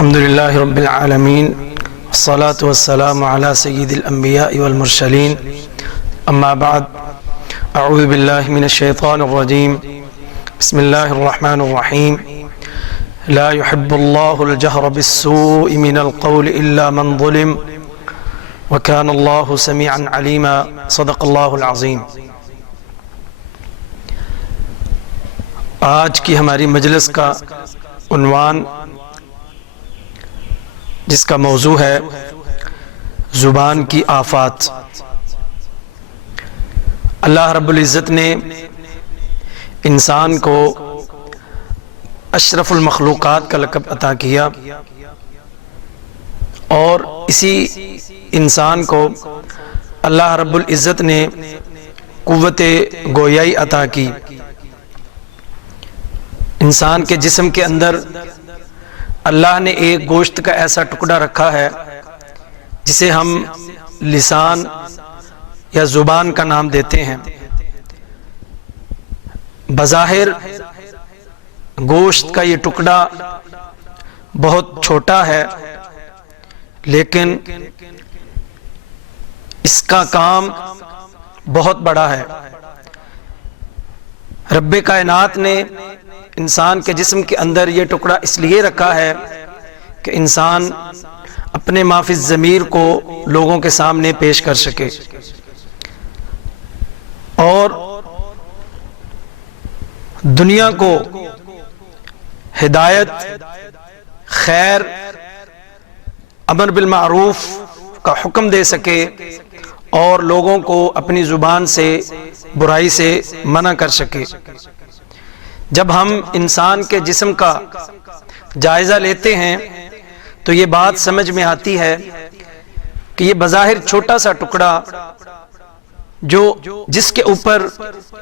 الحمد لله رب العالمين والصلاة والسلام على سيد الأنبياء والمرسلين أما بعد أعوذ بالله من الشيطان الرجيم بسم الله الرحمن الرحيم لا يحب الله الجهر بالسوء من القول إلا من ظلم وكان الله سميعا عليما صدق الله العظيم۔ آج کی ہماری مجلس کا عنوان جس کا موضوع ہے زبان کی آفات۔ اللہ رب العزت نے انسان کو اشرف المخلوقات کا لقب عطا کیا اور اسی انسان کو اللہ رب العزت نے قوت گویائی عطا کی۔ انسان کے جسم کے اندر اللہ نے ایک گوشت کا ایسا ٹکڑا رکھا ہے جسے ہم لسان یا زبان کا نام دیتے ہیں۔ بظاہر گوشت کا یہ ٹکڑا بہت چھوٹا ہے، لیکن اس کا کام بہت بڑا ہے۔ رب کائنات نے انسان کے جسم کے اندر یہ ٹکڑا اس لیے رکھا ہے کہ انسان اپنے ما فی الضمیر کو لوگوں کے سامنے پیش کر سکے اور دنیا کو ہدایت، خیر، امر بالمعروف کا حکم دے سکے اور لوگوں کو اپنی زبان سے برائی سے منع کر سکے۔ جب ہم انسان کے جسم کا جائزہ لیتے ہیں تو یہ بات سمجھ میں آتی ہے کہ یہ بظاہر چھوٹا سا ٹکڑا جس کے اوپر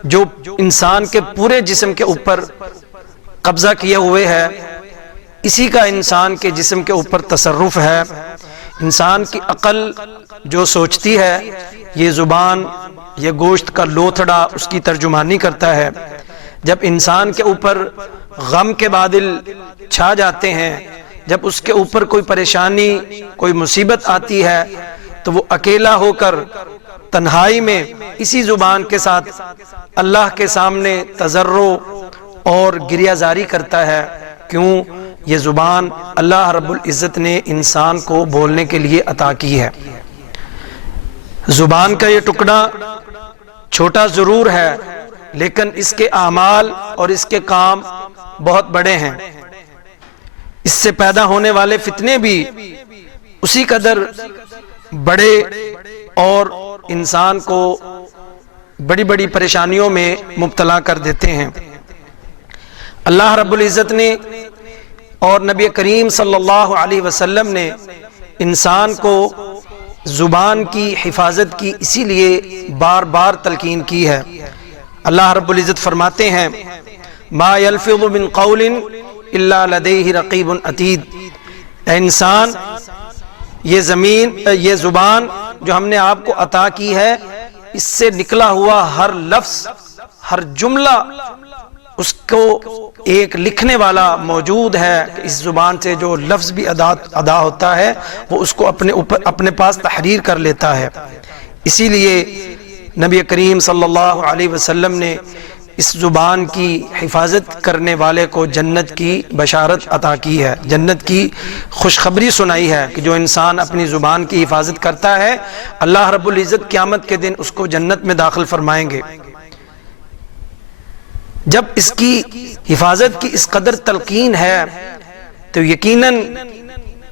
جو انسان کے پورے جسم کے اوپر قبضہ کیے ہوئے ہے، اسی کا انسان کے جسم کے اوپر تصرف ہے۔ انسان کی عقل جو سوچتی ہے، یہ زبان، یہ گوشت کا لوتھڑا اس کی ترجمانی کرتا ہے۔ جب انسان کے اوپر غم کے بادل چھا جاتے ہیں، جب اس کے اوپر کوئی پریشانی، کوئی مصیبت آتی ہے، تو وہ اکیلا ہو کر تنہائی میں اسی زبان کے ساتھ اللہ کے سامنے تضرع اور گریہ زاری کرتا ہے۔ کیوں؟ یہ زبان اللہ رب العزت نے انسان کو بولنے کے لیے عطا کی ہے۔ زبان کا یہ ٹکڑا چھوٹا ضرور ہے، لیکن اس کے اعمال اور اس کے کام بہت بڑے ہیں۔ اس سے پیدا ہونے والے فتنے بھی اسی قدر بڑے اور انسان کو بڑی بڑی پریشانیوں میں مبتلا کر دیتے ہیں۔ اللہ رب العزت نے اور نبی کریم صلی اللہ علیہ وسلم نے انسان کو زبان کی حفاظت کی اسی لیے بار بار تلقین کی ہے۔ اللہ رب العزت فرماتے ہیں ما یلفظ من قول الا لدیہ رقیب عتید۔ اے انسان، یہ زبان جو ہم نے آپ کو عطا کی ہے، اس سے نکلا ہوا ہر لفظ، ہر جملہ، اس کو ایک لکھنے والا موجود ہے کہ اس زبان سے جو لفظ بھی ادا ہوتا ہے وہ اس کو اپنے پاس تحریر کر لیتا ہے۔ اسی لیے نبی کریم صلی اللہ علیہ وسلم نے اس زبان کی حفاظت کرنے والے کو جنت کی بشارت عطا کی ہے، جنت کی خوشخبری سنائی ہے کہ جو انسان اپنی زبان کی حفاظت کرتا ہے، اللہ رب العزت قیامت کے دن اس کو جنت میں داخل فرمائیں گے۔ جب اس کی حفاظت کی اس قدر تلقین ہے تو یقیناً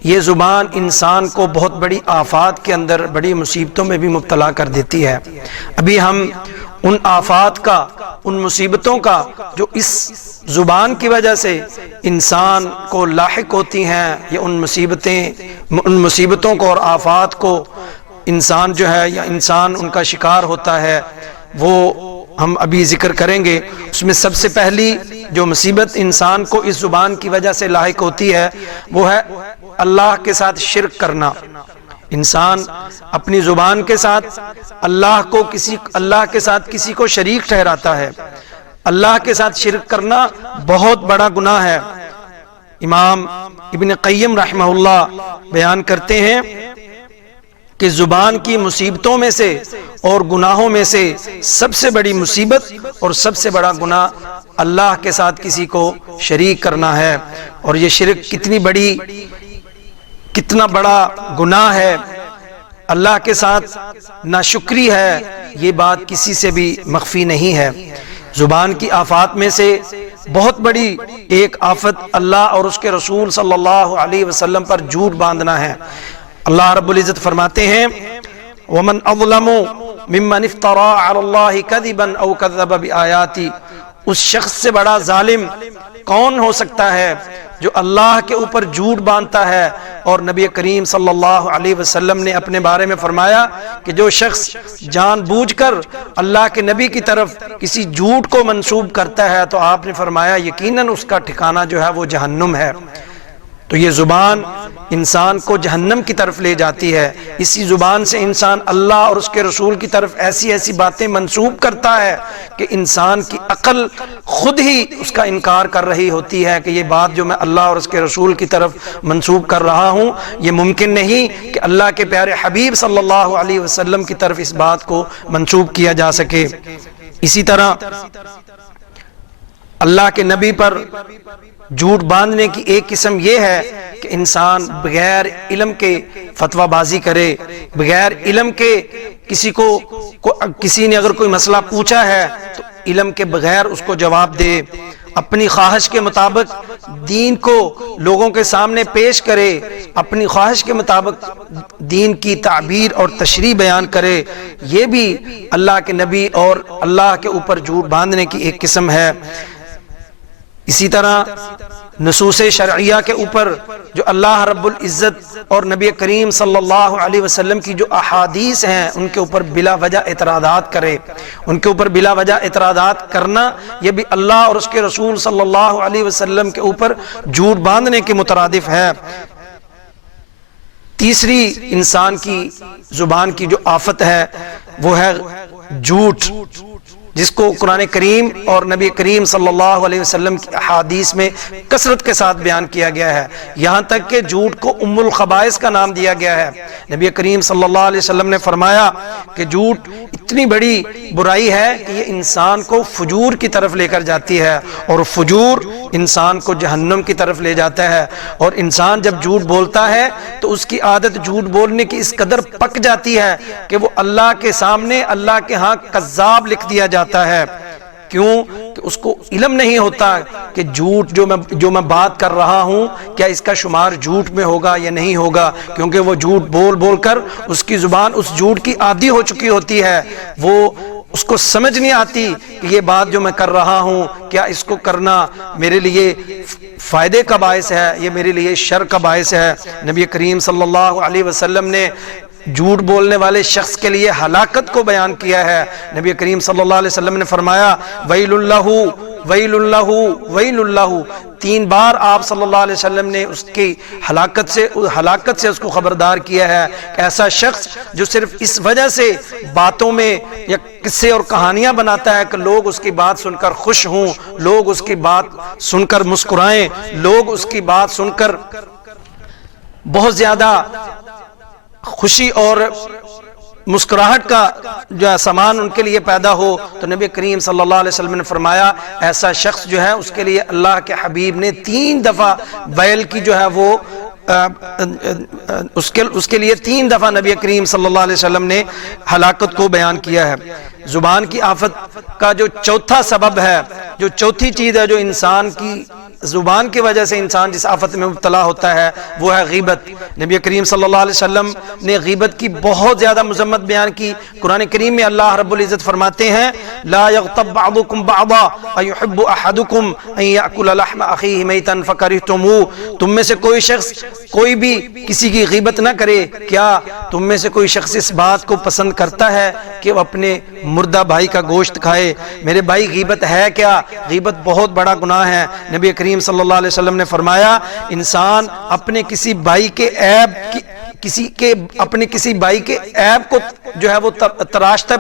یہ زبان انسان کو بہت بڑی آفات کے اندر، بڑی مصیبتوں میں بھی مبتلا کر دیتی ہے۔ ابھی ہم ان آفات کا، ان مصیبتوں کا جو اس زبان کی وجہ سے انسان کو لاحق ہوتی ہیں، یا ان مصیبتوں کو اور آفات کو انسان جو ہے یا انسان ان کا شکار ہوتا ہے، وہ ہم ابھی ذکر کریں گے۔ اس میں سب سے پہلی جو مصیبت انسان کو اس زبان کی وجہ سے لاحق ہوتی ہے وہ ہے اللہ کے ساتھ شرک کرنا۔ انسان اپنی زبان کے ساتھ اللہ کے ساتھ کسی کو شریک ٹھہراتا ہے۔ اللہ کے ساتھ شرک کرنا بہت بڑا گناہ ہے۔ امام ابن قیم رحمہ اللہ بیان کرتے ہیں کہ زبان کی مصیبتوں میں سے اور گناہوں میں سے سب سے بڑی مصیبت اور سب سے بڑا گناہ اللہ کے ساتھ کسی کو شریک کرنا ہے. اور یہ شرک کتنا بڑا گناہ ہے، اللہ کے ساتھ ناشکری ہے، یہ بات کسی سے بھی مخفی نہیں ہے. زبان کی آفات میں سے بہت بڑی ایک آفت اللہ اور اس کے رسول صلی اللہ علیہ وسلم پر جھوٹ باندھنا ہے. اللہ رب العزت فرماتے ہیں وَمَنْ أَظْلَمُ مِمَّنِ افْتَرَى عَلَى اللَّهِ كَذِبًا أَوْ كَذَّبَ بِآيَاتِهِ. اس شخص سے بڑا ظالم کون ہو سکتا ہے جو اللہ کے اوپر جھوٹ باندھتا ہے. اور نبی کریم صلی اللہ علیہ وسلم نے اپنے بارے میں فرمایا کہ جو شخص جان بوجھ کر اللہ کے نبی کی طرف کسی جھوٹ کو منسوب کرتا ہے تو آپ نے فرمایا یقیناً اس کا ٹھکانہ جو ہے وہ جہنم ہے. تو یہ زبان انسان کو جہنم کی طرف لے جاتی ہے. اسی زبان سے انسان اللہ اور اس کے رسول کی طرف ایسی باتیں منسوب کرتا ہے کہ انسان کی عقل خود ہی اس کا انکار کر رہی ہوتی ہے کہ یہ بات جو میں اللہ اور اس کے رسول کی طرف منسوب کر رہا ہوں یہ ممکن نہیں کہ اللہ کے پیارے حبیب صلی اللہ علیہ وسلم کی طرف اس بات کو منسوب کیا جا سکے. اسی طرح اللہ کے نبی پر جھوٹ باندھنے کی ایک قسم یہ ہے کہ انسان بغیر علم کے فتویٰ بازی کرے، بغیر علم کے کسی نے اگر کوئی مسئلہ پوچھا ہے تو علم کے بغیر اس کو جواب دے، اپنی خواہش کے مطابق دین کو لوگوں کے سامنے پیش کرے، اپنی خواہش کے مطابق دین کی تعبیر اور تشریح بیان کرے. یہ بھی اللہ کے نبی اور اللہ کے اوپر جھوٹ باندھنے کی ایک قسم ہے. اسی طرح نصوص شرعیہ کے اوپر جو اللہ رب العزت اور نبی کریم صلی اللہ علیہ وسلم کی جو احادیث ہیں ان کے اوپر بلا وجہ اعتراضات کرے، ان کے اوپر بلا وجہ اعتراضات کرنا یہ بھی اللہ اور اس کے رسول صلی اللہ علیہ وسلم کے اوپر جھوٹ باندھنے کے مترادف ہے. تیسری انسان کی زبان کی جو آفت ہے وہ ہے جھوٹ، جس کو قرآن کریم اور نبی کریم صلی اللہ علیہ وسلم کی احادیث میں کثرت کے ساتھ بیان کیا گیا ہے. یہاں تک کہ جھوٹ کو ام الخبائث کا نام دیا گیا ہے. نبی کریم صلی اللہ علیہ وسلم نے فرمایا کہ جھوٹ اتنی بڑی برائی ہے کہ یہ انسان کو فجور کی طرف لے کر جاتی ہے اور فجور انسان کو جہنم کی طرف لے جاتا ہے. اور انسان جب جھوٹ بولتا ہے تو اس کی عادت جھوٹ بولنے کی اس قدر پک جاتی ہے کہ وہ اللہ کے سامنے اللہ کے ہاں کذاب لکھ دیا جاتا ہے. کیوں کہ اس کو علم نہیں ہوتا کہ جھوٹ جو میں بات کر رہا ہوں کیا اس کا شمار جھوٹ میں ہوگا یا نہیں ہوگا، کیونکہ وہ جھوٹ بول کر اس کی زبان اس جھوٹ کی عادی ہو چکی ہوتی ہے. وہ اس کو سمجھ نہیں آتی کہ یہ بات جو میں کر رہا ہوں کیا اس کو کرنا میرے لیے فائدے کا باعث ہے، یہ میرے لیے شر کا باعث ہے. نبی کریم صلی اللہ علیہ وسلم نے جھوٹ بولنے والے شخص کے لیے ہلاکت کو بیان کیا ہے. نبی کریم صلی اللہ علیہ وسلم نے فرمایا ویل اللہ ویل اللہ ویل اللہ. 3 بار آپ صلی اللہ علیہ وسلم نے اس کی ہلاکت سے اس کو خبردار کیا ہے کہ ایسا شخص جو صرف اس وجہ سے باتوں میں یا قصے اور کہانیاں بناتا ہے کہ لوگ اس کی بات سن کر خوش ہوں، لوگ اس کی بات سن کر مسکرائیں، لوگ اس کی بات سن کر بہت زیادہ خوشی اور مسکراہٹ کا جو ہے سامان ان کے لیے پیدا ہو، تو نبی کریم صلی اللہ علیہ وسلم نے فرمایا ایسا شخص جو ہے اس کے لیے اللہ کے حبیب نے 3 دفعہ ویل کی جو ہے وہ اس کے لیے 3 دفعہ نبی کریم صلی اللہ علیہ وسلم نے ہلاکت کو بیان کیا ہے. زبان کی آفت کا جو چوتھا سبب ہے، جو چوتھی چیز ہے جو انسان کی زبان کی وجہ سے انسان جس آفت میں مبتلا ہوتا ہے وہ ہے غیبت. نبی کریم صلی اللہ علیہ وسلم نے غیبت کی بہت زیادہ مذمت بیان کی. قرآن کریم میں اللہ رب العزت فرماتے ہیں لا یغتب بعضکم بعضا ایحب احدکم ان یأکل لحم اخیہ میتا فکرہتموہ. تم میں سے کوئی شخص کوئی بھی کسی کی غیبت نہ کرے. کیا تم میں سے کوئی شخص اس بات کو پسند کرتا ہے کہ وہ اپنے مردہ بھائی کا گوشت کھائے؟ میرے بھائی غیبت ہے کیا؟ غیبت بہت بڑا گناہ ہے. نبی کریم صلی اللہ علیہ وسلم نے فرمایا انسان اپنے کسی بھائی کے عیب کو جو ہے وہ تراشتا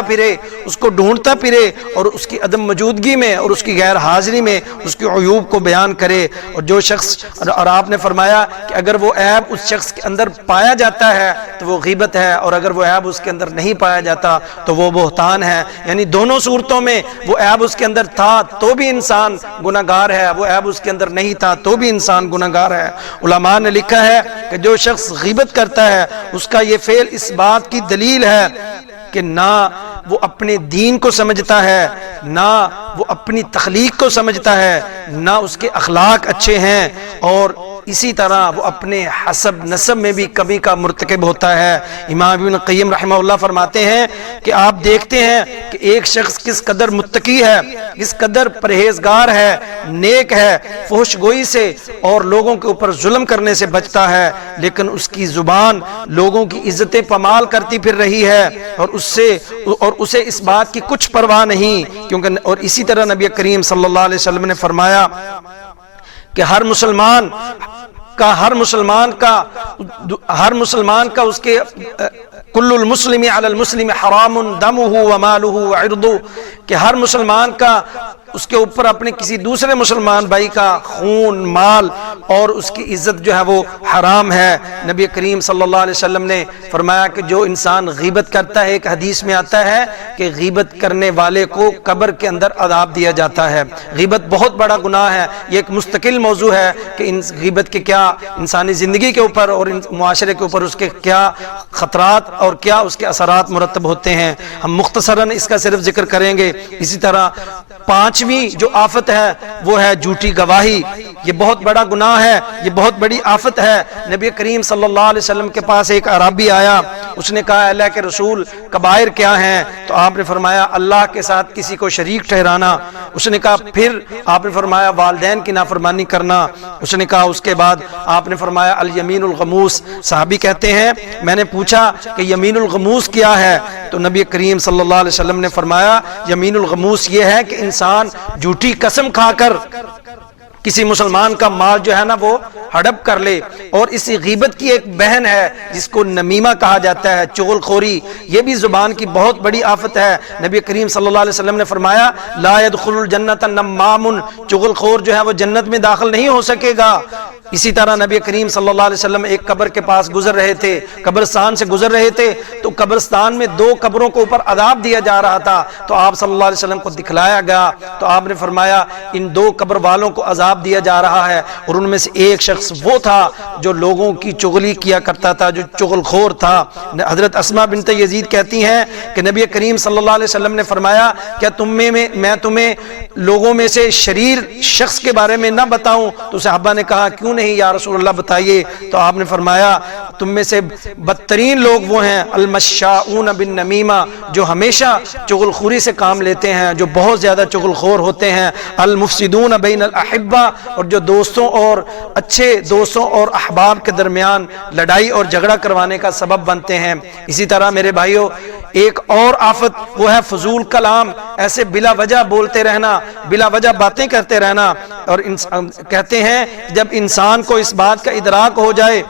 پھرے اس کو ڈھونڈتا پھرے اور اس کی عدم موجودگی میں اور اس کی غیر حاضری میں اس کے عیوب کو بیان کرے. اور جو شخص، اور آپ نے فرمایا کہ اگر وہ عیب اس شخص کے اندر پایا جاتا ہے تو وہ غیبت ہے، اور اگر وہ عیب اس کے اندر نہیں پایا جاتا تو وہ بہتان ہے. یعنی دونوں صورتوں میں وہ عیب اس کے اندر تھا تو بھی انسان گناہگار ہے، وہ عیب اس کے اندر نہیں تھا تو بھی انسان گناہگار ہے. علماء نے لکھا ہے کہ جو شخص غیبت کرتا ہے اس کا یہ فعل اس بات کی دلیل ہے کہ نہ وہ اپنے دین کو سمجھتا ہے، نہ وہ اپنی تخلیق کو سمجھتا ہے، نہ اس کے اخلاق اچھے ہیں، اور اسی طرح وہ اپنے حسب نسب میں بھی کمی کا مرتکب ہوتا ہے. امام ابن قیم رحمہ اللہ فرماتے ہیں کہ آپ دیکھتے ہیں کہ ایک شخص کس قدر متقی ہے، کس قدر پرہیزگار ہے، نیک ہے، فحش گوئی سے اور لوگوں کے اوپر ظلم کرنے سے بچتا ہے، لیکن اس کی زبان لوگوں کی عزت پامال کرتی پھر رہی ہے اور اسے اس بات کی کچھ پرواہ نہیں. کیونکہ اور اسی طرح نبی کریم صلی اللہ علیہ وسلم نے فرمایا کہ ہر مسلمان کا اس کے کل المسلم علی المسلم حرام دمہ ومالہ وعرضہ، کہ ہر مسلمان کا اس کے اوپر اپنے کسی دوسرے مسلمان بھائی کا خون، مال اور اس کی عزت جو ہے وہ حرام ہے. نبی کریم صلی اللہ علیہ وسلم نے فرمایا کہ جو انسان غیبت کرتا ہے، ایک حدیث میں آتا ہے کہ غیبت کرنے والے کو قبر کے اندر عذاب دیا جاتا ہے. غیبت بہت بڑا گناہ ہے، یہ ایک مستقل موضوع ہے کہ غیبت کے کیا انسانی زندگی کے اوپر اور معاشرے کے اوپر اس کے کیا خطرات اور کیا اس کے اثرات مرتب ہوتے ہیں. ہم مختصراً اس کا صرف ذکر کریں گے. اسی طرح پانچویں جو آفت ہے وہ ہے جھوٹی گواہی. یہ بہت بڑا گناہ ہے، یہ بہت بڑی آفت ہے. نبی کریم صلی اللہ علیہ وسلم کے پاس ایک اعرابی آیا، اس نے کہا اللہ کے رسول کبائر کیا ہیں؟ تو آپ نے فرمایا اللہ کے ساتھ کسی کو شریک ٹھہرانا. اس نے کہا پھر آپ نے فرمایا والدین کی نافرمانی کرنا. اس نے کہا اس کے بعد آپ نے فرمایا الیمین الغموس. صحابی کہتے ہیں میں نے پوچھا کہ یمین الغموس کیا ہے؟ تو نبی کریم صلی اللہ علیہ وسلم نے فرمایا یمین الغموس یہ ہے کہ انسان جھوٹی قسم کھا کر کسی مسلمان کا مال جو ہے نا وہ ہڑپ کر لے. اور اسی غیبت کی ایک بہن ہے جس کو نمیمہ کہا جاتا ہے، چغل خوری. یہ بھی زبان کی بہت بڑی آفت ہے. نبی کریم صلی اللہ علیہ وسلم نے فرمایا لا يدخل الجنت نمام، چغل خور جو ہے وہ جنت میں داخل نہیں ہو سکے گا. اسی طرح نبی کریم صلی اللہ علیہ وسلم ایک قبر کے پاس گزر رہے تھے، قبرستان سے گزر رہے تھے، تو قبرستان میں دو قبروں کو اوپر عذاب دیا جا رہا تھا. تو آپ صلی اللہ علیہ وسلم کو دکھلایا گیا تو آپ نے فرمایا ان دو قبر والوں کو عذاب دیا جا رہا ہے، اور ان میں سے ایک شخص وہ تھا جو لوگوں کی چغلی کیا کرتا تھا، جو چغل خور تھا. حضرت اسماء بنت یزید کہتی ہیں کہ نبی کریم صلی اللہ علیہ وسلم نے فرمایا کیا میں تمہیں لوگوں میں سے شریر شخص کے بارے میں نہ بتاؤں؟ تو صحابہ نے کہا کیوں نہیں یا رسول اللہ بتائیے. تو آپ نے فرمایا تم میں سے بدترین لوگ وہ ہیں المشاؤون بالنمیمہ، جو ہمیشہ چغل خوری سے کام لیتے ہیں، جو بہت زیادہ چغل خور ہوتے ہیں. المفسدون بین الاحبہ، اور جو دوستوں اور اچھے دوستوں اور احباب کے درمیان لڑائی اور جھگڑا کروانے کا سبب بنتے ہیں. اسی طرح میرے بھائیوں ایک اور آفت وہ ہے فضول کلام، ایسے بلا وجہ بولتے رہنا، بلا وجہ باتیں کرتے رہنا. اور کہتے ہیں جب انسان کو اس بات کا ادراک ہو جائے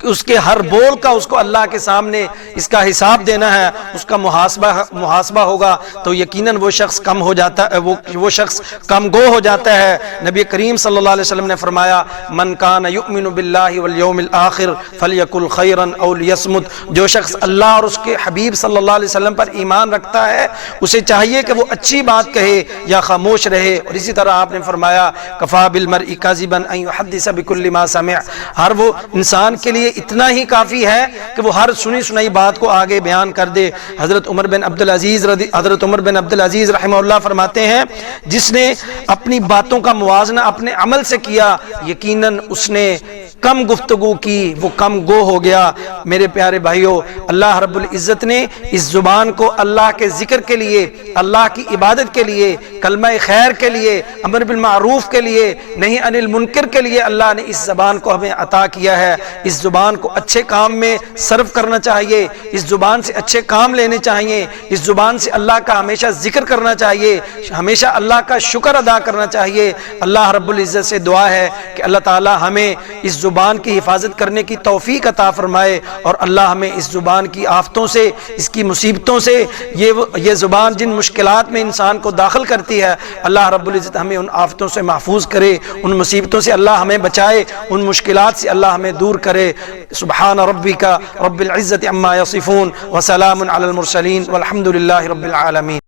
کہ اس کے ہر بول کا اس کو اللہ کے سامنے اس کا حساب دینا ہے، اس کا محاسبہ ہوگا، تو یقیناً وہ شخص کم ہو جاتا ہے، وہ شخص کم گو ہو جاتا ہے. نبی کریم صلی اللہ علیہ وسلم نے فرمایا من کان یؤمن باللہ والیوم الآخر فلیقل خیرا او لیصمت. جو شخص اللہ اور اس کے حبیب صلی اللہ علیہ وسلم پر ایمان رکھتا ہے اسے چاہیے کہ وہ اچھی بات کہے یا خاموش رہے. اور اسی طرح آپ نے فرمایا کفا بالمرء کاذبا ان یحدث بکل ما سمع. ہر وہ انسان کے لیے اتنا ہی کافی ہے کہ وہ ہر سنی سنائی بات کو آگے بیان کر دے. حضرت عمر بن عبد العزیز رحمہ اللہ فرماتے ہیں جس نے اپنی باتوں کا موازنہ اپنے عمل سے کیا یقیناً اس نے کم گفتگو کی، وہ کم گو ہو گیا. میرے پیارے بھائیوں اللہ رب العزت نے اس زبان کو اللہ کے ذکر کے لیے، اللہ کی عبادت کے لیے، کلمہ خیر کے لیے، امر بالمعروف کے لیے، نہی عن المنکر کے لیے اللہ نے اس زبان کو ہمیں عطا کیا ہے. اس زبان کو اچھے کام میں صرف کرنا چاہیے، اس زبان سے اچھے کام لینے چاہیے، اس زبان سے اللہ کا ہمیشہ ذکر کرنا چاہیے، ہمیشہ اللہ کا شکر ادا کرنا چاہیے. اللہ رب العزت سے دعا ہے کہ اللہ تعالی ہمیں اس زبان کی حفاظت کرنے کی توفیق عطا فرمائے، اور اللہ ہمیں اس زبان کی آفتوں سے، اس کی مصیبتوں سے، یہ زبان جن مشکلات میں انسان کو داخل کرتی ہے، اللہ رب العزت ہمیں ان آفتوں سے محفوظ کرے، ان مصیبتوں سے اللہ ہمیں بچائے، ان مشکلات سے اللہ ہمیں دور کرے۔ سبحان ربک رب العزت عما یصفون وسلام علی المرسلین والحمد للہ رب العالمین۔